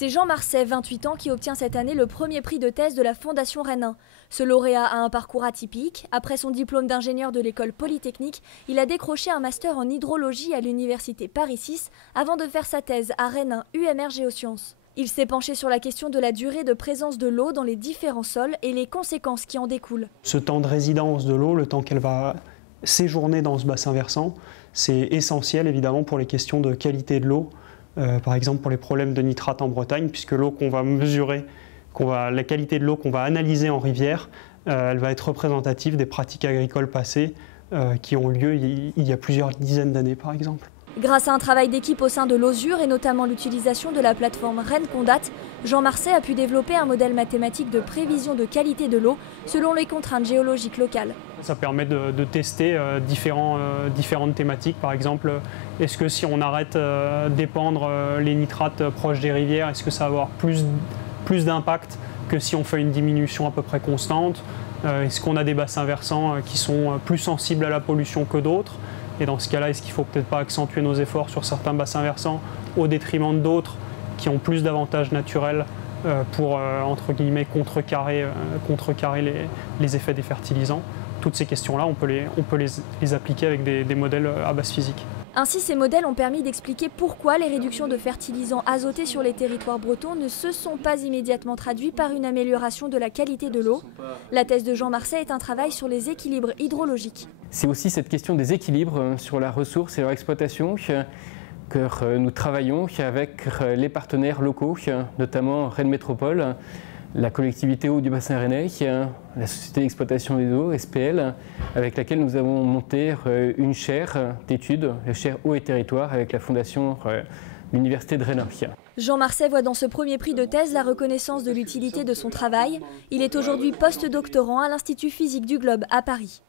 C'est Jean Marcet, 28 ans, qui obtient cette année le premier prix de thèse de la Fondation Rennes 1. Ce lauréat a un parcours atypique. Après son diplôme d'ingénieur de l'école polytechnique, il a décroché un master en hydrologie à l'université Paris 6 avant de faire sa thèse à Rennes 1 UMR Géosciences. Il s'est penché sur la question de la durée de présence de l'eau dans les différents sols et les conséquences qui en découlent. Ce temps de résidence de l'eau, le temps qu'elle va séjourner dans ce bassin versant, c'est essentiel évidemment pour les questions de qualité de l'eau. Par exemple pour les problèmes de nitrate en Bretagne, puisque l'eau qu'on va mesurer, la qualité de l'eau qu'on va analyser en rivière, elle va être représentative des pratiques agricoles passées qui ont lieu il y a plusieurs dizaines d'années par exemple. Grâce à un travail d'équipe au sein de l'OSUR et notamment l'utilisation de la plateforme Rennes Condat, Jean Marcet a pu développer un modèle mathématique de prévision de qualité de l'eau selon les contraintes géologiques locales. Ça permet de tester différentes thématiques. Par exemple, est-ce que si on arrête d'épandre les nitrates proches des rivières, est-ce que ça va avoir plus d'impact que si on fait une diminution à peu près constante? Est-ce qu'on a des bassins versants qui sont plus sensibles à la pollution que d'autres? Et dans ce cas-là, est-ce qu'il ne faut peut-être pas accentuer nos efforts sur certains bassins versants au détriment d'autres qui ont plus d'avantages naturels pour, entre guillemets, contrecarrer les effets des fertilisants? Toutes ces questions-là, on peut les appliquer avec des modèles à base physique. Ainsi, ces modèles ont permis d'expliquer pourquoi les réductions de fertilisants azotés sur les territoires bretons ne se sont pas immédiatement traduites par une amélioration de la qualité de l'eau. La thèse de Jean Marcet est un travail sur les équilibres hydrologiques. C'est aussi cette question des équilibres sur la ressource et leur exploitation que nous travaillons avec les partenaires locaux, notamment Rennes Métropole, la collectivité eau du bassin rennais, la société d'exploitation des eaux, SPL, avec laquelle nous avons monté une chaire d'études, la chaire eau et territoire, avec la fondation l'Université de Rennes. Jean Marcet voit dans ce premier prix de thèse la reconnaissance de l'utilité de son travail. Il est aujourd'hui post-doctorant à l'Institut physique du globe à Paris.